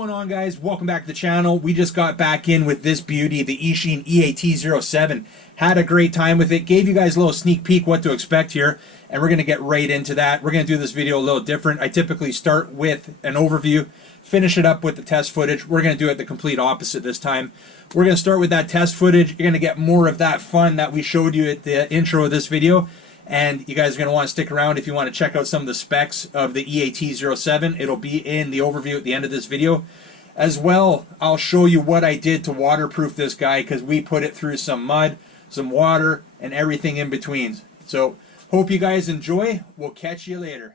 going on, guys? Welcome back to the channel. We just got back in with this beauty, the Eachine EAT07. Had a great time with it. Gave you guys a little sneak peek what to expect here, and we're going to get right into that. We're going to do this video a little different. I typically start with an overview, finish it up with the test footage. We're going to do it the complete opposite this time. We're going to start with that test footage. You're going to get more of that fun that we showed you at the intro of this video. And you guys are going to want to stick around if you want to check out some of the specs of the EAT07. It'll be in the overview at the end of this video. As well, I'll show you what I did to waterproof this guy, because we put it through some mud, some water, and everything in between. So, hope you guys enjoy. We'll catch you later.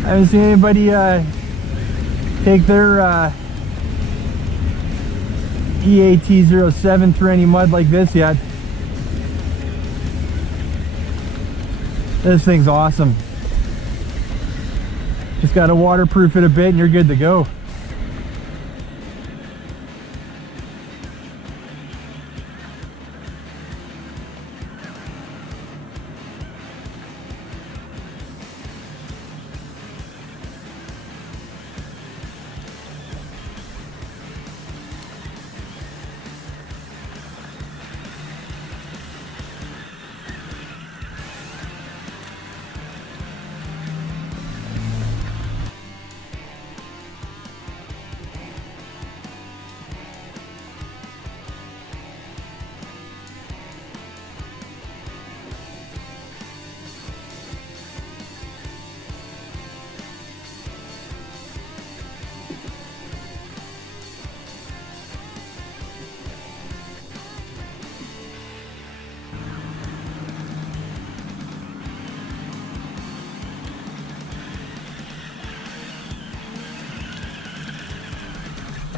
I haven't seen anybody take their EAT07 through any mud like this yet. This thing's awesome. Just got to waterproof it a bit and you're good to go.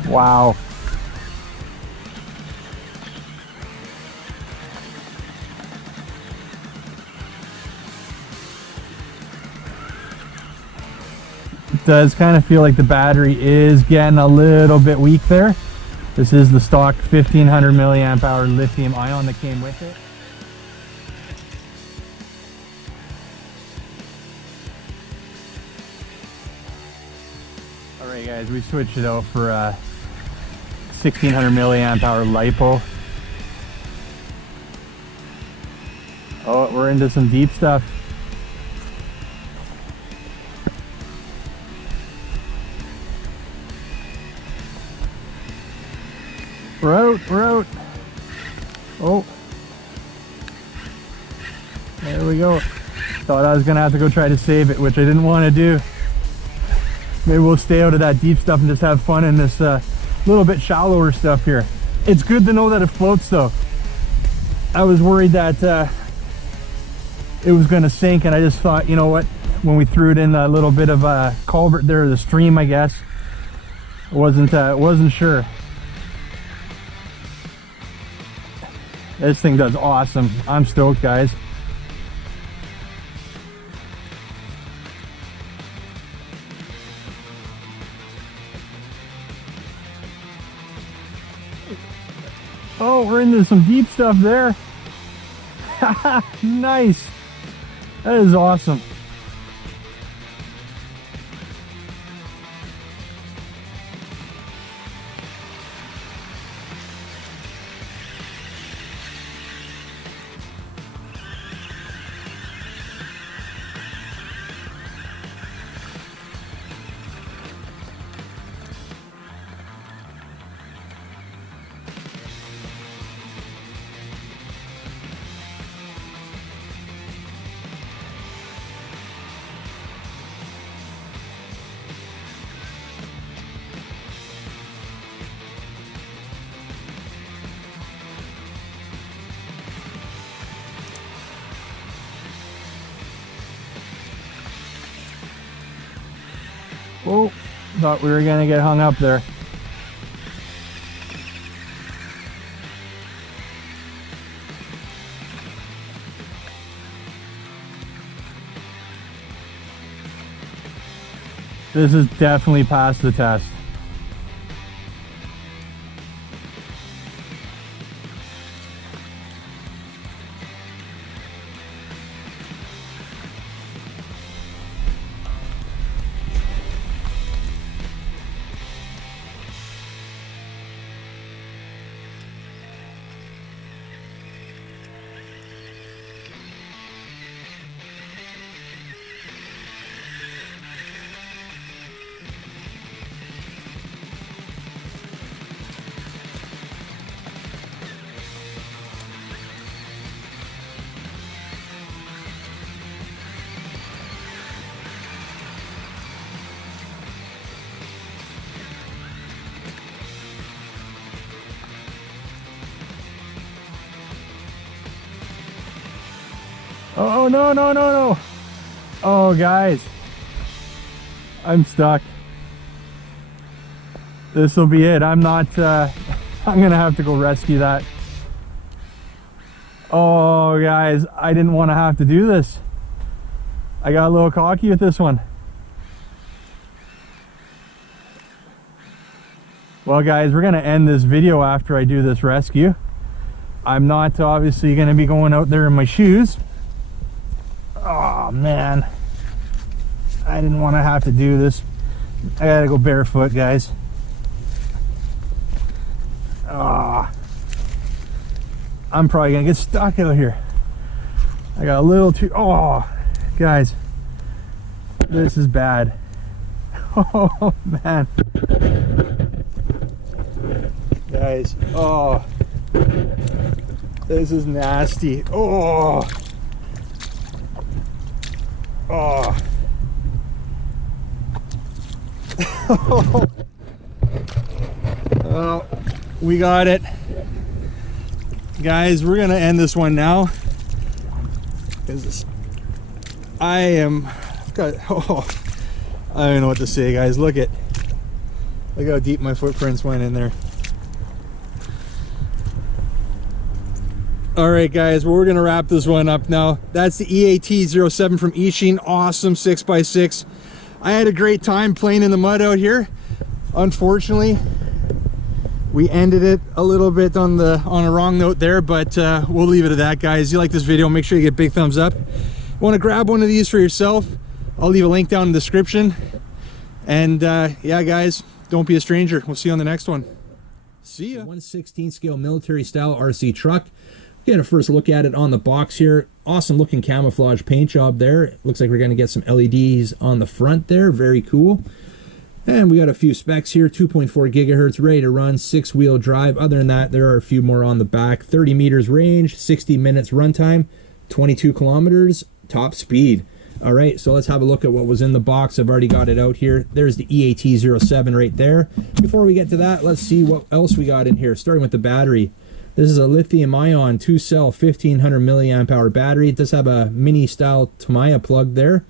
Wow. It does kind of feel like the battery is getting a little bit weak there. This is the stock 1500 milliamp hour lithium ion that came with it. Alright guys, we switched it out for 1600 milliamp hour lipo. Oh, we're into some deep stuff. We're out. Oh. There we go. Thought I was gonna have to go try to save it, which I didn't want to do. Maybe we'll stay out of that deep stuff and just have fun in this little bit shallower stuff here. It's good to know that it floats though. I was worried that it was going to sink, and I just thought, you know what, when we threw it in a little bit of a culvert there, the stream, I guess, wasn't sure. This thing does awesome. I'm stoked, guys. Oh, we're into some deep stuff there. Nice. That is awesome. Oh, thought we were gonna get hung up there. This is definitely past the test. Oh, no, no, no, no. Oh, guys. I'm stuck. This will be it. I'm not, I'm gonna have to go rescue that. Oh, guys, I didn't want to have to do this. I got a little cocky with this one. Well, guys, we're gonna end this video after I do this rescue. I'm not obviously gonna be going out there in my shoes. Oh man, I didn't want to have to do this. I gotta go barefoot, guys. Ah, I'm probably gonna get stuck out here. I got a little too, oh guys, this is bad. Oh man, guys, oh, this is nasty. Oh, oh. Oh, we got it. Guys, we're gonna end this one now. I don't know what to say, guys. Look how deep my footprints went in there. All right, guys, well, we're gonna wrap this one up now. That's the EAT07 from Eachine. Awesome 6x6. I had a great time playing in the mud out here. Unfortunately, we ended it a little bit on a wrong note there, but we'll leave it at that, guys. If you like this video, make sure you get a big thumbs up. Want to grab one of these for yourself? I'll leave a link down in the description. And yeah, guys, don't be a stranger. We'll see you on the next one. See ya. 1/16 scale military style RC truck. Get a first look at it on the box here. Awesome looking camouflage paint job there. Looks like we're going to get some LEDs on the front there. Very cool. And we got a few specs here. 2.4 gigahertz, ready to run, 6-wheel drive. Other than that, there are a few more on the back. 30 meters range, 60 minutes runtime, 22 kilometers top speed. All right, so let's have a look at what was in the box. I've already got it out here. There's the EAT07 right there. Before we get to that, let's see what else we got in here, starting with the battery. This is a lithium-ion 2-cell 1500 milliamp hour battery. It does have a mini style Tamiya plug there.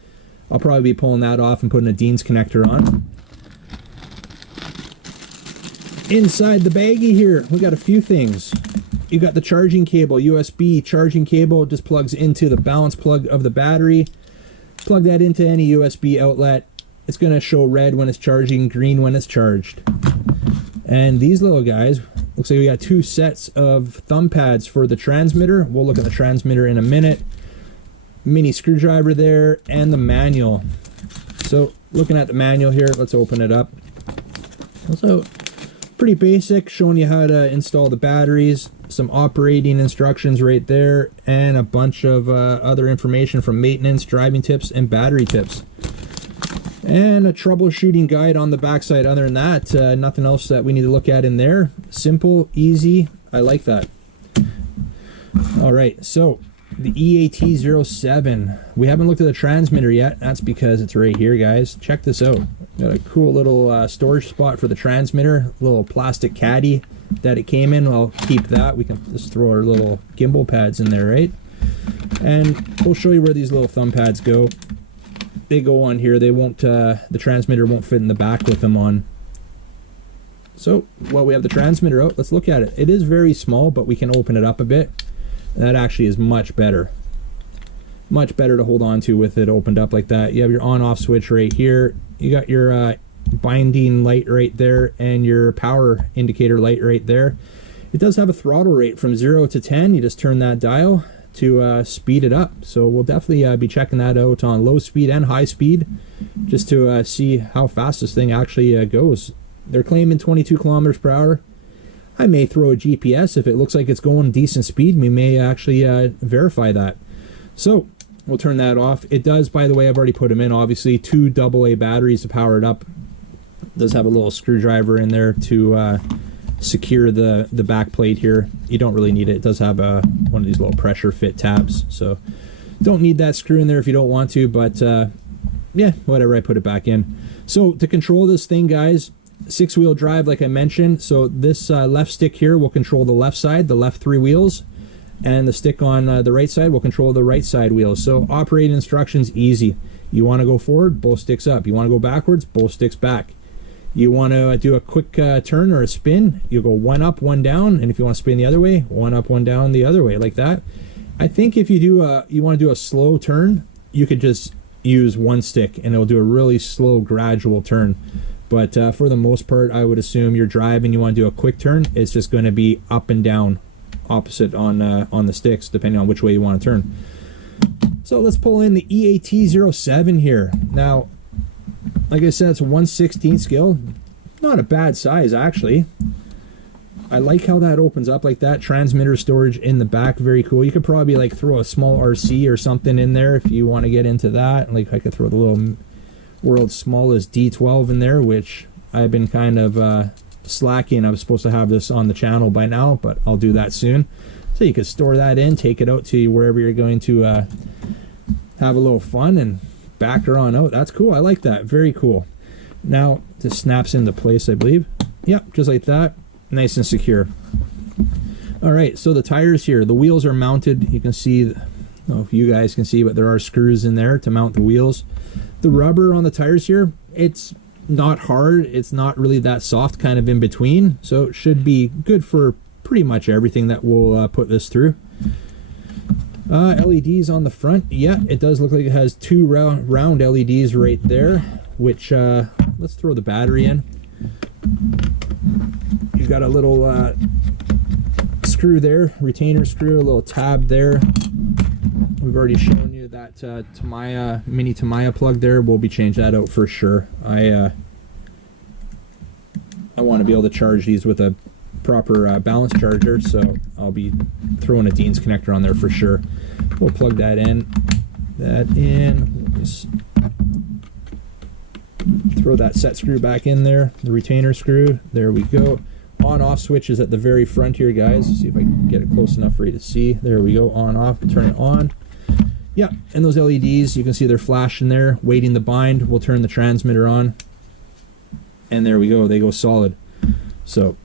I'll probably be pulling that off and putting a Dean's connector on. Inside the baggie here, we got a few things. You got the charging cable, USB charging cable. It just plugs into the balance plug of the battery. Plug that into any USB outlet. It's going to show red when it's charging, green when it's charged. And these little guys, looks like we got 2 sets of thumb pads for the transmitter. We'll look at the transmitter in a minute. Mini screwdriver there, and the manual. So looking at the manual here, let's open it up. Also pretty basic, showing you how to install the batteries, some operating instructions right there, and a bunch of other information from maintenance, driving tips, and battery tips. And a troubleshooting guide on the backside. Other than that, nothing else that we need to look at in there. Simple, easy. I like that. All right, so the EAT07. We haven't looked at the transmitter yet. That's because it's right here, guys. Check this out. Got a cool little storage spot for the transmitter. Little plastic caddy that it came in. I'll keep that. We can just throw our little gimbal pads in there, right? And we'll show you where these little thumb pads go. They go on here. They won't, the transmitter won't fit in the back with them on. So while we have the transmitter out, let's look at it. It is very small, but we can open it up a bit. That actually is much better. much better to hold on to with it opened up like that. You have your on-off switch right here. You got your binding light right there and your power indicator light right there. It does have a throttle rate from 0 to 10. You just turn that dial to speed it up. So we'll definitely be checking that out on low speed and high speed, just to see how fast this thing actually goes. They're claiming 22 kilometers per hour. I may throw a GPS if it looks like it's going decent speed. We may actually verify that. So we'll turn that off. It does, by the way, I've already put them in, obviously, 2 AA batteries to power it up. It does have a little screwdriver in there to secure the back plate here. You don't really need it. It does have one of these little pressure fit tabs, so don't need that screw in there if you don't want to, but yeah, whatever, I put it back in. So to control this thing, guys, 6-wheel drive like I mentioned. So this left stick here will control the left side, the left 3 wheels, and the stick on the right side will control the right side wheels. So operating instructions, easy. You want to go forward, both sticks up. You want to go backwards, both sticks back. You want to do a quick turn or a spin, you go 1 up, 1 down, and if you want to spin the other way, 1 up, 1 down the other way, like that. I think if you do you want to do a slow turn, you could just use 1 stick and it'll do a really slow, gradual turn. But for the most part, I would assume you're driving, you want to do a quick turn, it's just going to be up and down, opposite on the sticks, depending on which way you want to turn. So let's pull in the EAT07 here. Now, like I said, it's a 1/16 scale. Not a bad size, actually. I like how that opens up like that. Transmitter storage in the back, very cool. You could probably like throw a small RC or something in there if you want to get into that. Like I could throw the little world's smallest D12 in there, which I've been kind of slacking. I was supposed to have this on the channel by now, but I'll do that soon. So you could store that in, take it out to wherever you're going to have a little fun and back her on out. That's cool. I like that. Very cool. Now this snaps into place, I believe. Yep, just like that. Nice and secure. All right, so the tires here, the wheels are mounted. You can see, I don't know if you guys can see, but there are screws in there to mount the wheels. The rubber on the tires here, it's not hard. It's not really that soft, kind of in between. So it should be good for pretty much everything that we'll put this through. LEDs on the front. Yeah, it does look like it has 2 round LEDs right there, which let's throw the battery in. You've got a little screw there, retainer screw, a little tab there. We've already shown you that Tamiya, mini Tamiya plug there. We'll be changing that out for sure. I want to be able to charge these with a proper balance charger, so I'll be throwing a Dean's connector on there for sure. We'll plug that in. Just throw that set screw back in there, the retainer screw. There we go. On-off switch is at the very front here, guys. See if I can get it close enough for you to see. There we go. On-off. Turn it on. Yeah, and those LEDs, you can see they're flashing there, waiting the bind. We'll turn the transmitter on, and there we go. They go solid. So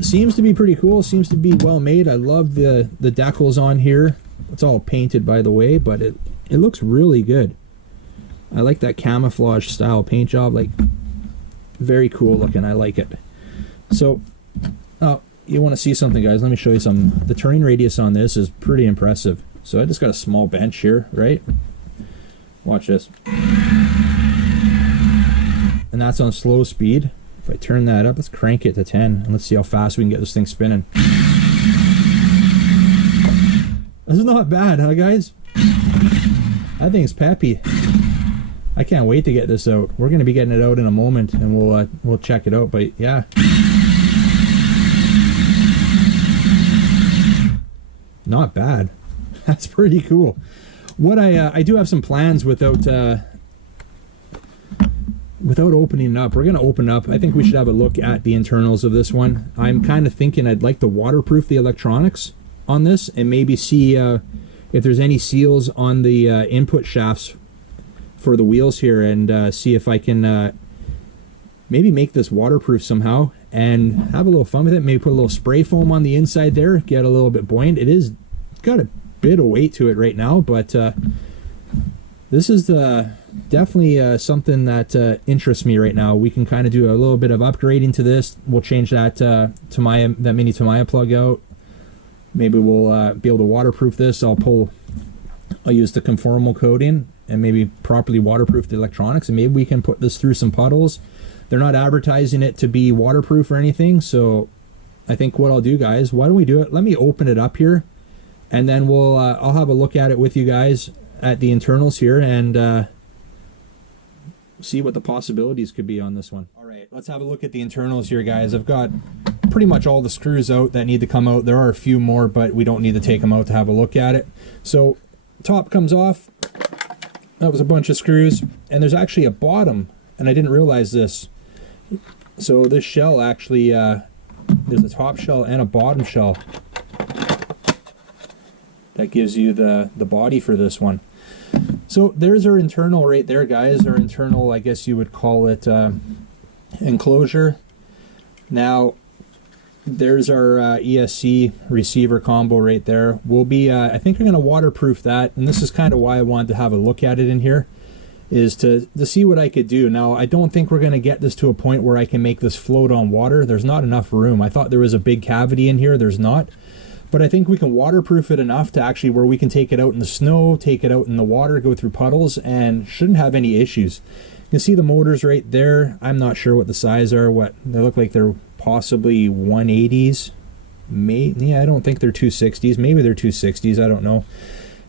seems to be pretty cool. Seems to be well made. I love the decals on here. It's all painted, by the way, but it looks really good. I like that camouflage style paint job. Like, very cool looking. I like it. So you want to see something, guys? Let me show you something. The turning radius on this is pretty impressive. So I just got a small bench here, right? Watch this. And that's on slow speed. If I turn that up, let's crank it to 10, and let's see how fast we can get this thing spinning. This is not bad, huh, guys? I think it's peppy. I can't wait to get this out. We're going to be getting it out in a moment, and we'll check it out. But yeah, not bad. That's pretty cool. What I do have some plans without opening it up. We're going to open up. I think we should have a look at the internals of this one. I'm kind of thinking I'd like to waterproof the electronics on this and maybe see if there's any seals on the input shafts for the wheels here, and see if I can maybe make this waterproof somehow and have a little fun with it. Maybe put a little spray foam on the inside there, get a little bit buoyant. It's got a bit of weight to it right now, but this is definitely something that interests me right now. We can kind of do a little bit of upgrading to this. We'll change that mini Tamiya plug out. Maybe we'll be able to waterproof this. I'll pull I'll use the conformal coating and maybe properly waterproof the electronics, and maybe we can put this through some puddles. They're not advertising it to be waterproof or anything, so I think what I'll do, guys, why don't we do it? Let me open it up here, and then we'll I'll have a look at it with you guys at the internals here, and see what the possibilities could be on this one. All right, let's have a look at the internals here, guys. I've got pretty much all the screws out that need to come out. There are a few more, but we don't need to take them out to have a look at it. So top comes off. That was a bunch of screws, and there's actually a bottom, and I didn't realize this. So this shell actually, there's a top shell and a bottom shell. That gives you the body for this one. So there's our internal right there, guys. Our internal, I guess you would call it enclosure. Now, there's our ESC receiver combo right there. We'll be, I think we're going to waterproof that, and this is kind of why I wanted to have a look at it in here, is to see what I could do. Now, I don't think we're going to get this to a point where I can make this float on water. There's not enough room. I thought there was a big cavity in here. There's not. But I think we can waterproof it enough to actually where we can take it out in the snow, take it out in the water, go through puddles, and shouldn't have any issues. You can see the motors right there. I'm not sure what the size are. What they look like, they're possibly 180s. Yeah, I don't think they're 260s. Maybe they're 260s. I don't know.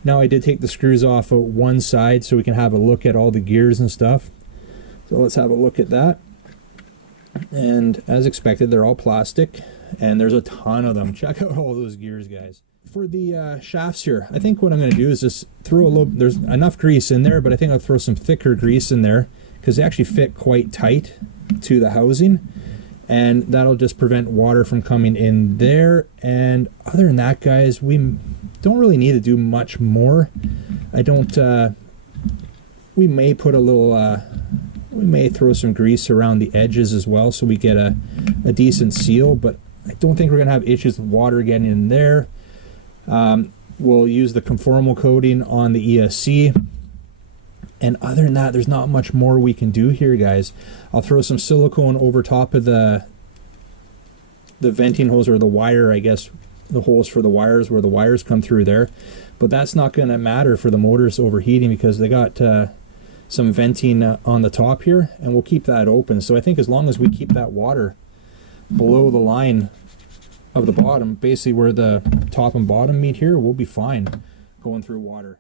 Now I did take the screws off of one side so we can have a look at all the gears and stuff. So let's have a look at that. And as expected, they're all plastic, and there's a ton of them. Check out all those gears, guys. For the shafts here, I think what I'm going to do is just throw a little, there's enough grease in there, but I think I'll throw some thicker grease in there because they actually fit quite tight to the housing, and that'll just prevent water from coming in there. And other than that, guys, we don't really need to do much more. I don't, we may put a little, we may throw some grease around the edges as well so we get a decent seal, but I don't think we're going to have issues with water getting in there. We'll use the conformal coating on the ESC. And other than that, there's not much more we can do here, guys. I'll throw some silicone over top of the venting hose, or the wire, I guess, the holes for the wires where the wires come through there. But that's not going to matter for the motors overheating because they got some venting on the top here, and we'll keep that open. So I think as long as we keep that water below the line of the bottom, basically where the top and bottom meet here, we'll be fine going through water.